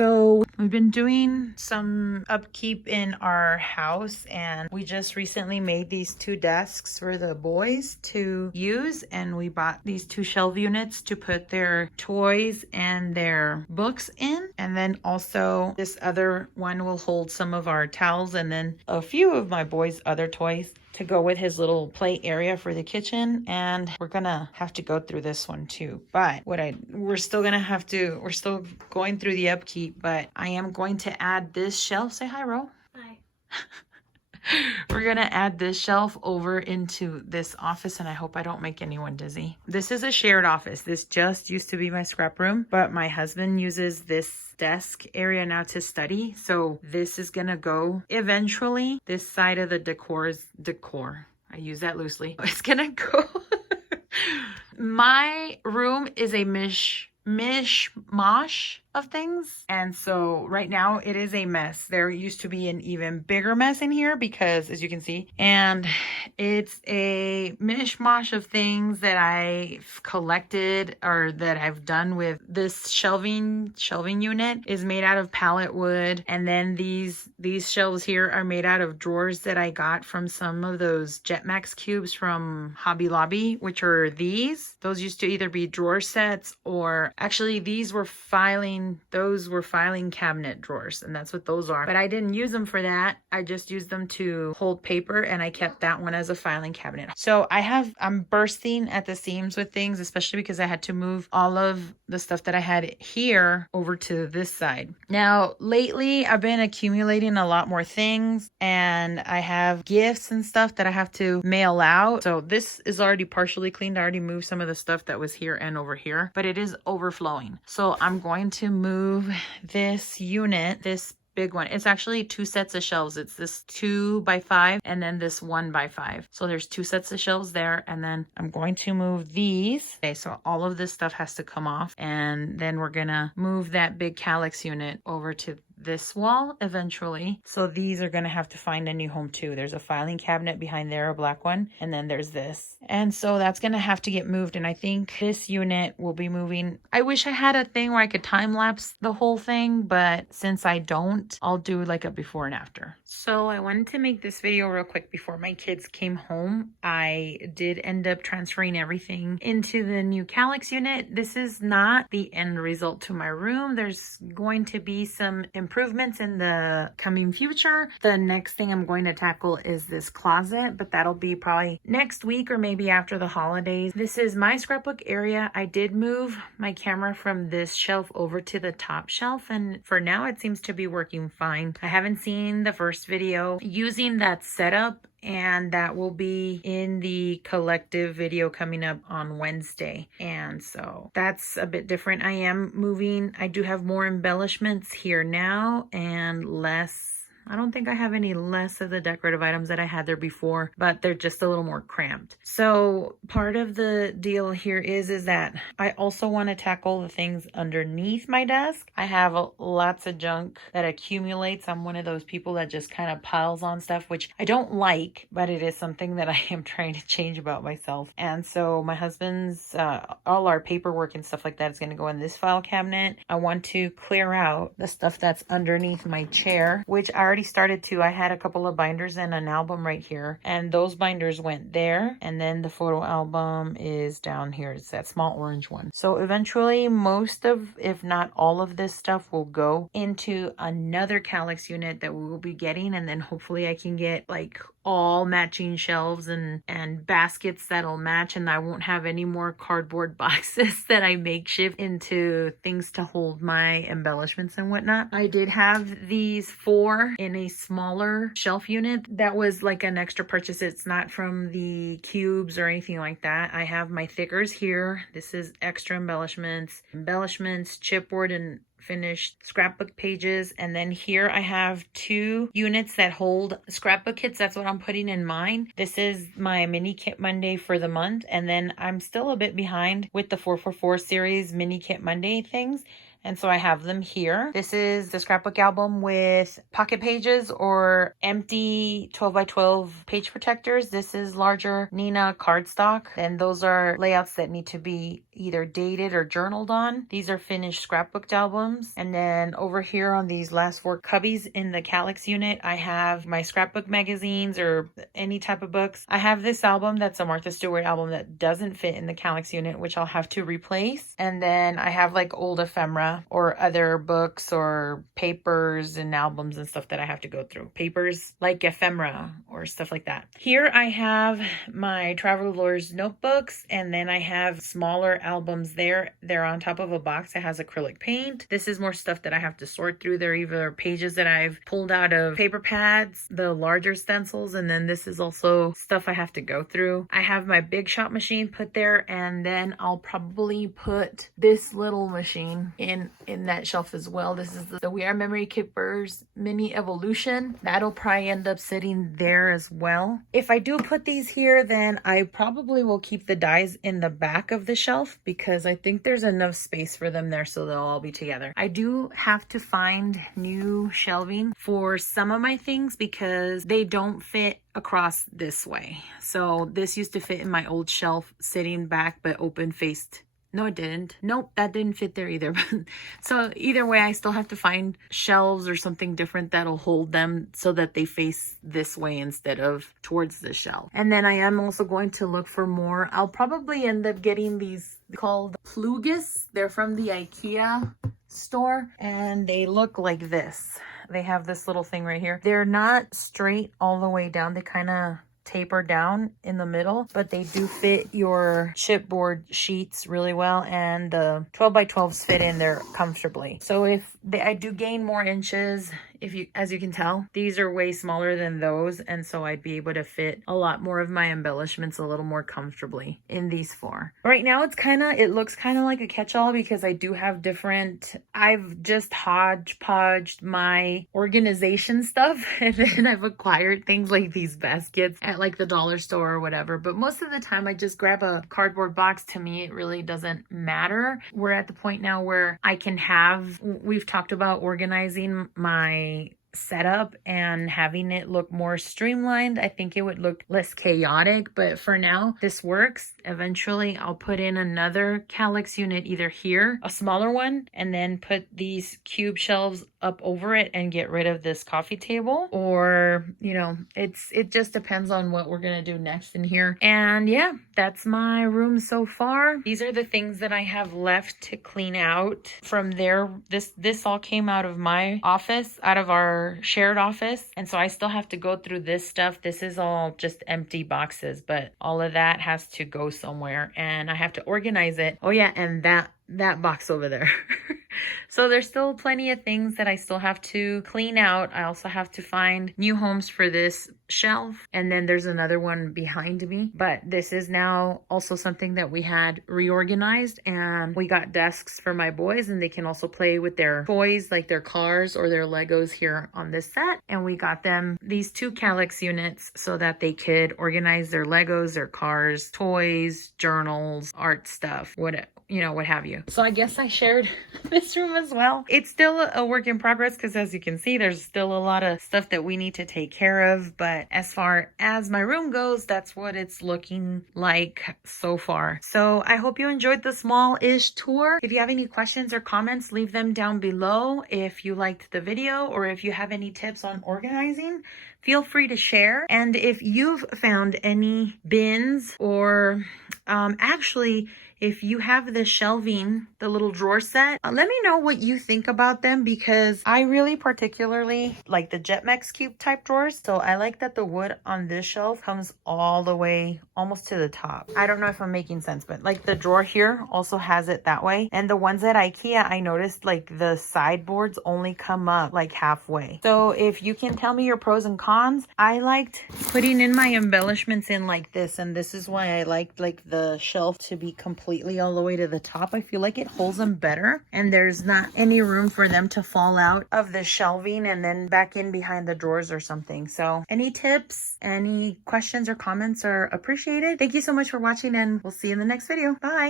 So we've been doing some upkeep in our house, and we just recently made these 2 desks for the boys to use, and we bought these 2 shelf units to put their toys and their books in. And then also this other one will hold some of our towels and then a few of my boys' other toys to go with his little play area for the kitchen. And we're gonna have to go through this one too, but we're still going through the upkeep, but I am going to add this shelf. Say hi, Ro. Hi. We're gonna add this shelf over into this office, and I hope I don't make anyone dizzy. This is a shared office. This just used to be my scrap room, but my husband uses this desk area now to study. So this is gonna go eventually. This side of the decor. I use that loosely. It's gonna go. My room is a mishmash of things, and so right now it is a mess. There used to be an even bigger mess in here because, as you can see, and it's a mishmash of things that I've collected or that I've done with this shelving unit is made out of pallet wood, and then these shelves here are made out of drawers that I got from some of those Jetmax cubes from Hobby Lobby, which are those used to either be drawer sets, or actually those were filing cabinet drawers, and that's what those are. But I didn't use them for that. I just used them to hold paper, and I kept that one as a filing cabinet. So I'm bursting at the seams with things, especially because I had to move all of the stuff that I had here over to this side. Now, lately, I've been accumulating a lot more things, and I have gifts and stuff that I have to mail out. So this is already partially cleaned. I already moved some of the stuff that was here and over here, but it is overflowing. So I'm going to move this unit, this big one. It's actually 2 sets of shelves. It's this 2x5 and then this 1x5. So there's 2 sets of shelves there, and then I'm going to move these. Okay, so all of this stuff has to come off, and then we're gonna move that big Kallax unit over to this wall eventually. So these are gonna have to find a new home too. There's a filing cabinet behind there, a black one, and then there's this. And so that's gonna have to get moved, and I think this unit will be moving. I wish I had a thing where I could time lapse the whole thing, but since I don't, I'll do like a before and after. So I wanted to make this video real quick before my kids came home. I did end up transferring everything into the new Kallax unit. This is not the end result to my room. There's going to be some improvements in the coming future. The next thing I'm going to tackle is this closet, but that'll be probably next week or maybe after the holidays. This is my scrapbook area. I did move my camera from this shelf over to the top shelf, and for now it seems to be working fine. I haven't seen the first video using that setup, and that will be in the collective video coming up on Wednesday. And so that's a bit different. I am moving. I do have more embellishments here now and less. I don't think I have any less of the decorative items that I had there before, but they're just a little more cramped. So part of the deal here is that I also want to tackle the things underneath my desk. I have lots of junk that accumulates. I'm one of those people that just kind of piles on stuff, which I don't like, but it is something that I am trying to change about myself. And so my husband's, all our paperwork and stuff like that is going to go in this file cabinet. I want to clear out the stuff that's underneath my chair, which I already started to. I had a couple of binders and an album right here, and those binders went there, and then the photo album is down here. It's that small orange one. So eventually most of, if not all of this stuff will go into another Kallax unit that we will be getting, and then hopefully I can get like all matching shelves and baskets that'll match, and I won't have any more cardboard boxes that I makeshift into things to hold my embellishments and whatnot. I did have these 4 in a smaller shelf unit that was like an extra purchase. It's not from the cubes or anything like that. I have my thickers here. This is extra embellishments, chipboard and finished scrapbook pages, and then here I have 2 units that hold scrapbook kits. That's what I'm putting in mine. This is my mini kit Monday for the month, and then I'm still a bit behind with the 444 series mini kit Monday things. And so I have them here. This is the scrapbook album with pocket pages or empty 12 by 12 page protectors. This is larger Neenah cardstock, and those are layouts that need to be either dated or journaled on. These are finished scrapbooked albums. And then over here on these last 4 cubbies in the Kallax unit, I have my scrapbook magazines or any type of books. I have this album that's a Martha Stewart album that doesn't fit in the Kallax unit, which I'll have to replace. And then I have like old ephemera or other books or papers and albums and stuff that I have to go through. Papers like ephemera or stuff like that. Here I have my Traveler's notebooks, and then I have smaller albums there. They're on top of a box that has acrylic paint. This is more stuff that I have to sort through. They're either pages that I've pulled out of paper pads, the larger stencils, and then this is also stuff I have to go through. I have my Big Shot machine put there, and then I'll probably put this little machine in that shelf as well. This is the We Are Memory Keepers Mini Evolution. That'll probably end up sitting there as well. If I do put these here, then I probably will keep the dies in the back of the shelf because I think there's enough space for them there so they'll all be together. I do have to find new shelving for some of my things because they don't fit across this way. So this used to fit in my old shelf sitting back but open faced. No, it didn't. Nope, that didn't fit there either. So either way, I still have to find shelves or something different that'll hold them so that they face this way instead of towards the shelf. And then I am also going to look for more. I'll probably end up getting these called Plugis. They're from the IKEA store and they look like this. They have this little thing right here. They're not straight all the way down. They kind of taper down in the middle, but they do fit your chipboard sheets really well, and the 12 by 12s fit in there comfortably. So if I do gain more inches, as you can tell, these are way smaller than those, and so I'd be able to fit a lot more of my embellishments a little more comfortably in these 4. Right now it looks kind of like a catch-all because I do have I've just hodgepodged my organization stuff, and then I've acquired things like these baskets at like the dollar store or whatever, but most of the time I just grab a cardboard box. To me, it really doesn't matter. We're at the point now where we've talked about organizing my setup and having it look more streamlined. I think it would look less chaotic, but for now this works. Eventually I'll put in another Kallax unit either here, a smaller one, and then put these cube shelves up over it and get rid of this coffee table, or it just depends on what we're gonna do next in here. And yeah, that's my room so far. These are the things that I have left to clean out from there. This all came out of my office, out of our shared office, and so I still have to go through this stuff. This is all just empty boxes, but all of that has to go somewhere and I have to organize it. Oh yeah, and that box over there. So there's still plenty of things that I still have to clean out. I also have to find new homes for this shelf, and then there's another one behind me, but this is now also something that we had reorganized, and we got desks for my boys, and they can also play with their toys like their cars or their Legos here on this set. And we got them these 2 Kallax units so that they could organize their Legos, their cars, toys, journals, art stuff, what have you. So I guess I shared this room as well. It's still a work in progress because, as you can see, there's still a lot of stuff that we need to take care of. But as far as my room goes, that's what it's looking like so far. So I hope you enjoyed the small-ish tour. If you have any questions or comments, leave them down below. If you liked the video or if you have any tips on organizing, feel free to share. And if you've found any bins or actually, if you have the shelving, the little drawer set, let me know what you think about them, because I really particularly like the Jetmex cube type drawers. So I like that the wood on this shelf comes all the way almost to the top. I don't know if I'm making sense, but like the drawer here also has it that way. And the ones at IKEA, I noticed like the sideboards only come up like halfway. So if you can tell me your pros and cons, I liked putting in my embellishments in like this. And this is why I liked like the shelf to be completely all the way to the top. I feel like it holds them better and there's not any room for them to fall out of the shelving and then back in behind the drawers or something. So any tips, any questions or comments are appreciated. Thank you so much for watching, and we'll see you in the next video. Bye.